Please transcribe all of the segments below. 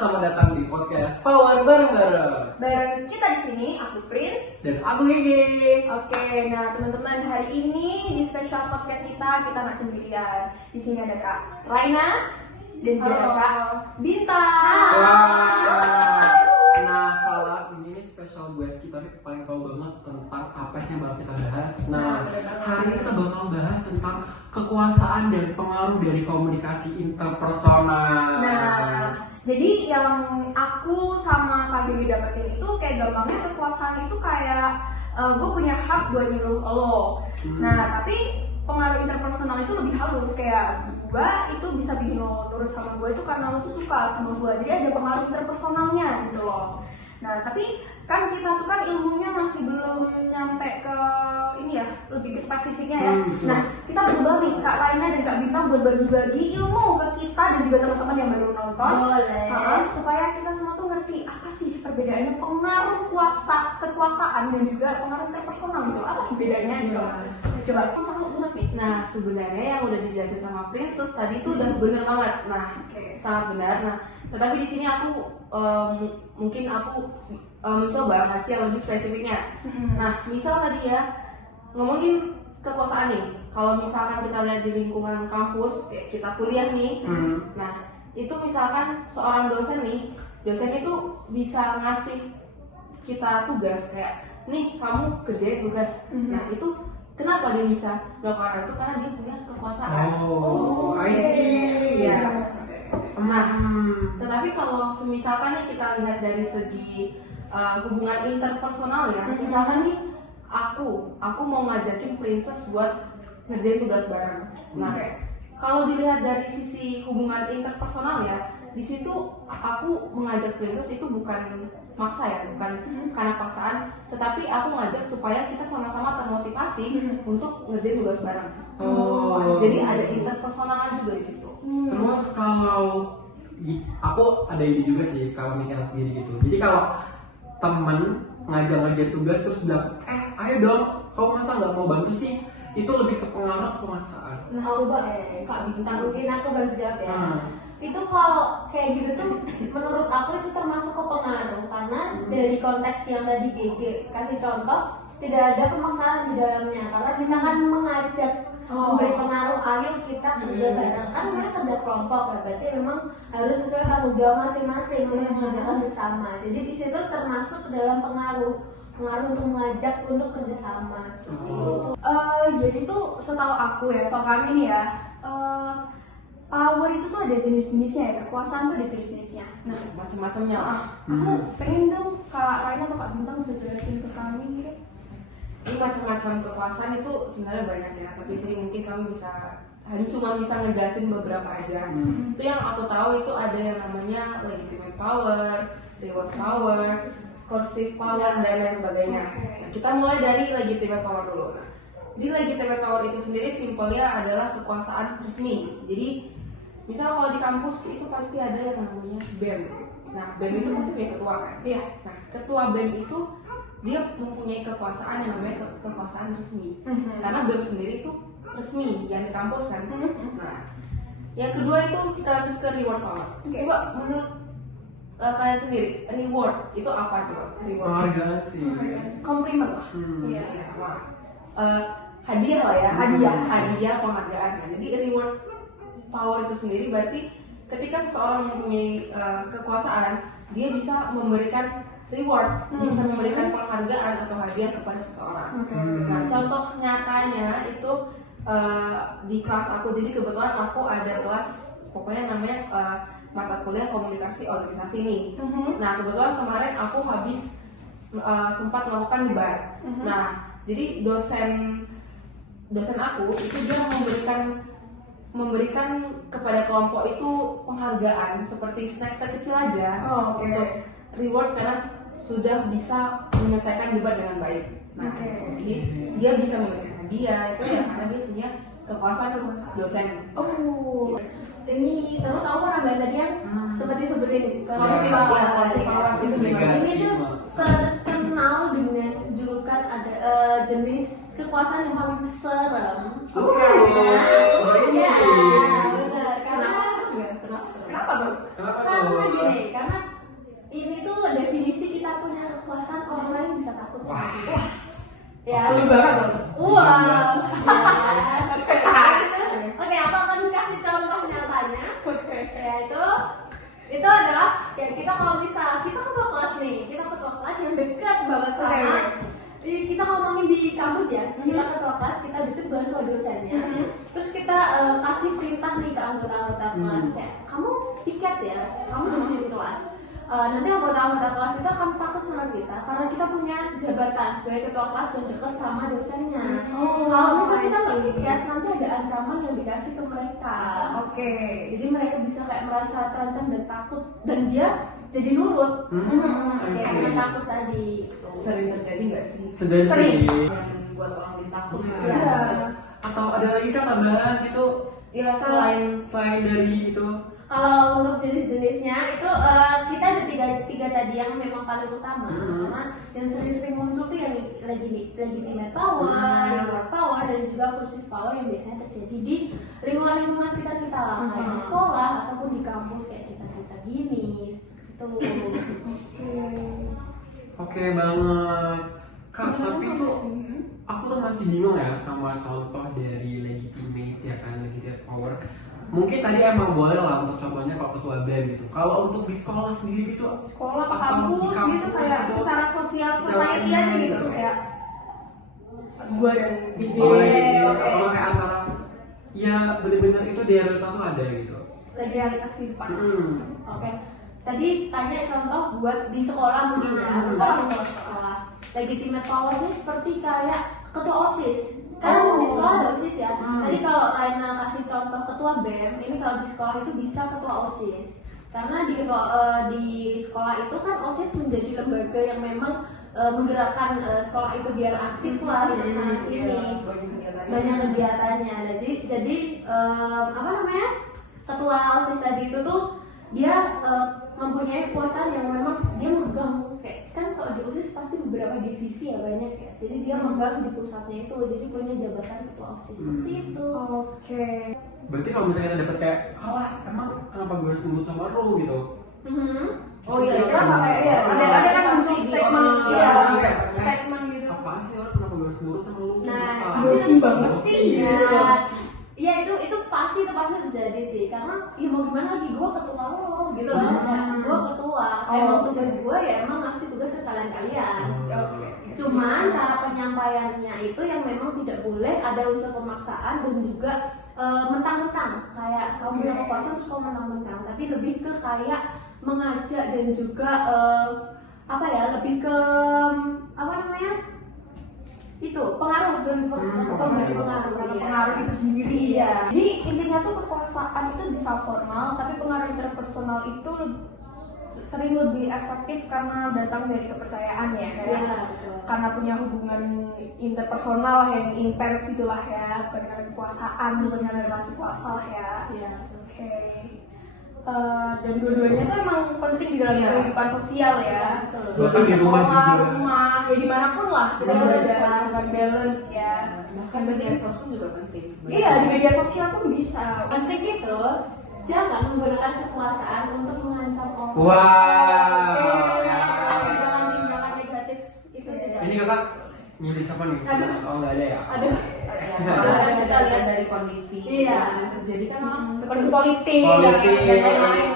selamat datang di podcast Power bareng-bareng. Bareng kita di sini, aku Prince Dan aku Gigi. Oke, nah teman-teman, hari ini di special podcast kita nggak sendirian. Di sini ada Kak Raina dan juga ada Kak Bintang. Wah. Nah, salah ini special guest kita nih paling tahu banget tentang apa sih yang bakal kita bahas. Nah, hari ini kita bakal bahas tentang kekuasaan dan pengaruh dari komunikasi interpersonal. Nah, jadi yang aku sama Kak Gigi dapetin itu kayak gampangnya kekuasaan itu kayak gue punya hak buat nyuruh lo. Nah, tapi pengaruh interpersonal itu lebih halus, kayak gue itu bisa bikin lo nurut sama gue itu karena lo tuh suka sama gue, jadi ada pengaruh interpersonalnya gitu loh. Nah, tapi kan kita tuh kan ilmunya masih belum nyampe ke ini ya, lebih ke spesifiknya ya. Nah, kita coba nih Kak Raina dan Kak Bintang buat bagi-bagi ilmu ke kita dan juga teman-teman yang baru nonton. Boleh. Supaya kita semua tuh ngerti apa sih perbedaannya pengaruh kekuasaan dan juga pengaruh interpersonal gitu. Apa sih bedanya gitu? Coba kamu banget nih. Nah, sebenarnya yang udah dijelasin sama Princess tadi itu udah bener banget. Nah, sangat benar. Nah, tetapi di sini aku mungkin aku mencoba ngasih yang lebih spesifiknya. Nah, misal tadi ya ngomongin kekuasaan nih. Kalau misalkan kita lihat di lingkungan kampus, kayak kita kuliah nih. Nah, itu misalkan seorang dosen nih, dosen itu bisa ngasih kita tugas kayak, nih kamu kerjain tugas. Nah, itu kenapa dia bisa melakukan hal itu? Karena dia punya kekuasaan. Oh, I see. Iya. Nah, tetapi kalau misalkan nih kita lihat dari segi hubungan interpersonal ya, misalkan nih aku mau ngajakin Princess buat ngerjain tugas bareng. Nah, kalau dilihat dari sisi hubungan interpersonal ya, di situ aku mengajak Princess itu bukan maksa ya, bukan karena paksaan, tetapi aku ngajak supaya kita sama-sama termotivasi untuk ngerjain tugas bareng. Jadi ada interpersonalnya juga di situ. Terus kalau aku ada ide juga sih kalau mikirnya sendiri gitu. Jadi kalau temen ngajak tugas terus bilang, ayo dong, kamu masa nggak mau bantu sih? Itu lebih ke pengaruh pemaksaan. Nah, coba Kak Bintang. Mungkin aku bantu jawab ya. Itu kalau kayak gitu tuh menurut aku itu termasuk ke pengaruh, karena dari konteks yang tadi GG kasih contoh, tidak ada pemaksaan di dalamnya, karena kita kan mengajak memberi pengaruh, ayo kita kerja bareng, kan mereka kerja kelompok ya, berarti memang harus sesuai tanggung jawab masing-masing untuk mengerjakan bersama. Jadi di situ termasuk dalam pengaruh untuk mengajak untuk kerjasama seperti itu. Jadi tuh setahu aku ya, setahu kami nih ya, power itu tuh ada jenis-jenisnya ya, kekuasaan tuh ada jenis-jenisnya. Nah, macam-macamnya. Aku pengen dong Kak Raina atau Kak Bintang bisa jelasin ke kami gitu. Ini macam-macam kekuasaan itu sebenarnya banyak ya, tapi sih mungkin kami cuma bisa ngejelasin beberapa aja. Itu yang aku tahu itu ada yang namanya legitimate power, reward power, coercive power, dan lain sebagainya. Nah, kita mulai dari legitimate power dulu. Nah, di legitimate power itu sendiri simpelnya adalah kekuasaan resmi. Jadi misal kalau di kampus itu pasti ada yang namanya BEM. Nah, BEM itu pasti punya ketua kan? Iya. Nah, ketua BEM itu dia mempunyai kekuasaan yang namanya kekuasaan resmi. Karena BEM sendiri itu resmi, yang di kampus kan. Nah, yang kedua itu kita lanjut ke reward power. Coba menurut kalian sendiri, reward itu apa coba? Reward. Penghargaan sih. Komplimen lah. Iya. Hadiah lah ya. Hadiah penghargaan. Nah, jadi reward power itu sendiri berarti ketika seseorang mempunyai kekuasaan, dia bisa memberikan reward, bisa memberikan penghargaan atau hadiah kepada seseorang. Nah, contoh nyatanya itu di kelas aku, jadi kebetulan aku ada kelas pokoknya namanya mata kuliah komunikasi organisasi nih. Nah, kebetulan kemarin aku habis sempat melakukan debat. Nah, jadi dosen aku itu dia memberikan kepada kelompok itu penghargaan seperti snack kecil aja untuk reward karena sudah bisa menyelesaikan debat dengan baik. Nah, jadi dia bisa memberikan hadiah itu ya karena dia punya kekuasaan dosen. Ini terus aku mau nambah tadi yang seperti sebutin Coercive power itu gimana? Ini tuh terkenal dengan julukan ada jenis kekuasaan yang paling serem. Iya, benar. Kenapa seru ya? Kenapa tuh? Karena gini, karena bisa takut sama Wah. kita. Ya. Lu banget dong. Wow. Oke, aku akan kasih contoh nyatanya. Ya itu adalah kayak kita kalau bisa kita ketua kelas nih, kita ketua kelas yang dekat banget sama kita ngomongin di kampus ya, kita ketua kelas, kita deket banget sama dosennya. Terus kita kasih perintah nih ke anggota-anggota kelas kayak kamu piket ya, kamu bersihin kelas. Nanti anggota-anggota kelas itu akan takut sama kita karena kita punya jabatan sebagai ketua kelas yang dekat sama dosennya. Kalau misalnya kita nggak piket, nanti ada ancaman yang dikasih ke mereka. Oke. Jadi mereka bisa kayak merasa terancam dan takut dan dia jadi nurut. Kayak karena takut tadi. Sering terjadi nggak sih? Sering. Yang buat orang jadi takut gitu Iya. ya? Atau ada lagi kan tambahan gitu Ya selain dari itu? Kalau untuk jenis-jenisnya itu kita ada tiga tadi yang memang paling utama. Karena yang sering-sering muncul tuh yang legitimate power, reward power, dan juga coercive power yang biasanya terjadi di lingkungan sekitar kita lah, kayak di sekolah ataupun di kampus kayak kita gini. Itu. Oke banget. Kak, tapi tuh aku tuh masih bingung ya sama contoh dari legitimate ya kan, legitimate power. Mungkin tadi emang boleh lah untuk contohnya kalau ketua BEM gitu. Kalau untuk di sekolah sendiri gitu, Sekolah apa Atau di kampus kampus gitu kayak gitu. secara sosial society Secara- aja gitu kayak gua dan Bibi. boleh gitu. Oke. Kalau kayak antara ya bener-bener itu di realita tuh ada gitu. Lagi realitas kehidupan. Oke. Tadi tanya contoh buat di sekolah mungkin ya. Sekolah. Legitimate power-nya seperti kayak ketua OSIS. Kan di sekolah ada OSIS ya. Tadi kalau Raina kasih contoh ketua BEM, ini kalau di sekolah itu bisa ketua OSIS. Karena di sekolah itu kan OSIS menjadi lembaga yang memang menggerakkan sekolah itu biar aktif lah di sana sini. Banyak kegiatannya. Jadi apa namanya? Ketua OSIS tadi itu tuh dia mempunyai kekuasaan yang memang dia megang kayak kan kalau di OSIS pasti beberapa divisi ya banyak ya. Jadi dia megang di pusatnya itu, jadi punya jabatan ketua OSIS seperti itu. Oke. Berarti kalau misalnya kita dapet kayak, alah emang kenapa gue harus nurut sama lo gitu? Oh iya, Itu apa kayak ya ada kan pasti muncul di statement OSIS ya, ya. statement gitu. Apaan sih orang kenapa gue harus nurut sama lo? Nah, Dosi banget sih. Nah, iya itu pasti terjadi sih karena ya mau gimana lagi gue ketua lo gitu loh. Gue ketua, emang tugas gue ya emang ngasih tugas ke kalian. Oke. Cuman cara penyampaiannya itu yang memang tidak boleh ada unsur pemaksaan dan juga mentang-mentang kayak kamu yang kuasa terus kamu mentang-mentang, tapi lebih ke kayak mengajak dan juga apa ya lebih ke apa namanya itu pengaruh memberi pengaruh Pengaruh itu sendiri ya. Iya. Jadi intinya tuh kekuasaan itu bisa formal, tapi pengaruh interpersonal itu sering lebih efektif karena datang dari kepercayaan ya, kayak Iya, betul. karena punya hubungan interpersonal yang intens itulah ya, bukan karena kekuasaan, bukan karena relasi kuasa lah ya. Iya. Oke. Dan dua-duanya tuh emang penting di dalam Iya. kehidupan sosial ya. Betul. Bahkan di rumah juga. Rumah, ya dimanapun lah kita Balance berada lah. dengan balance ya. Bahkan di medsos pun juga penting sebenarnya. Iya, di media sosial pun bisa. Penting itu jangan menggunakan kekuasaan untuk mengancam orang. Wow. Tindakan negatif itu tidak. Ini kakak nyindir siapa nih? Aduh. Oh nggak ada ya? Aduh. Ya, soalnya kan kita lihat dari kondisi Iya. yang sering terjadi kan orang Kondisi politik, Politik, dan lain-lain.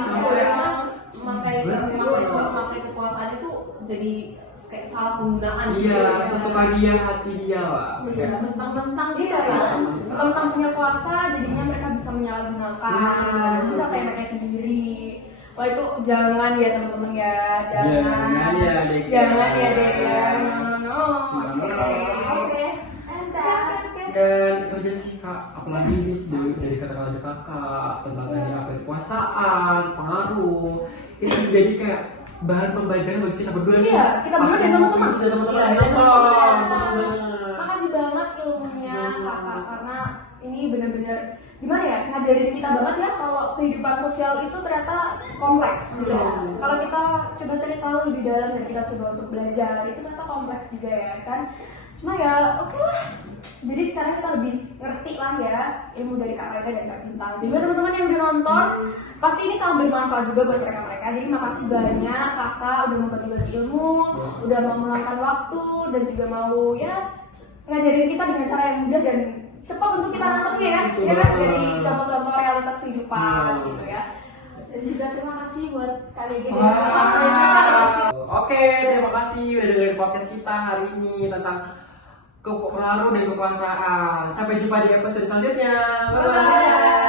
memakai kekuasaan itu jadi kayak salah penggunaan. Iya, sesuka dia hati dia lah. Iya, mentang-mentang gitu Iya, kan. Tentang punya kuasa, jadinya mereka bisa menyalahgunakan, bisa kayak mereka sendiri. Wah itu jangan ya teman-teman ya, Jangan ya, Dek. jangan ya deh ya. Oke. Entah. Dan itu aja sih kak, apalagi ini dari kata-kata kakak tentang tadi apa itu kekuasaan, pengaruh, itu jadi kayak bahan pembelajaran bagi kita berdua nih. Iya, kita berdua dan teman-teman. Iya, dan teman-teman. Iya, dan Betul, teman-teman. betul banget. Makasih banget ilmunya Makasih banget. kakak, karena ini benar-benar gimana ya, ngajarin kita banget ya kalau kehidupan sosial itu ternyata kompleks gitu. Iya. Kalau kita coba cari tahu lebih dalam dan kita coba untuk belajar, itu ternyata kompleks juga ya kan. Cuma ya oke lah. Jadi sekarang kita lebih ngerti lah ya ilmu dari Kak Reda dan Kak Bintang. Juga teman-teman yang udah nonton, pasti ini sangat bermanfaat juga buat mereka. Jadi makasih banyak kakak udah mau bagi-bagi ilmu, udah mau meluangkan waktu dan juga mau ya ngajarin kita dengan cara yang mudah dan cepat untuk kita nangkepnya ya, Betul ya kan banget. dari contoh-contoh realitas kehidupan gitu ya. Dan juga terima kasih buat Kak Gege dan Wah. Kak Reda. Oke, terima kasih udah dengerin podcast kita hari ini tentang pengaruh dan kekuasaan. Sampai jumpa di episode selanjutnya. Bye bye.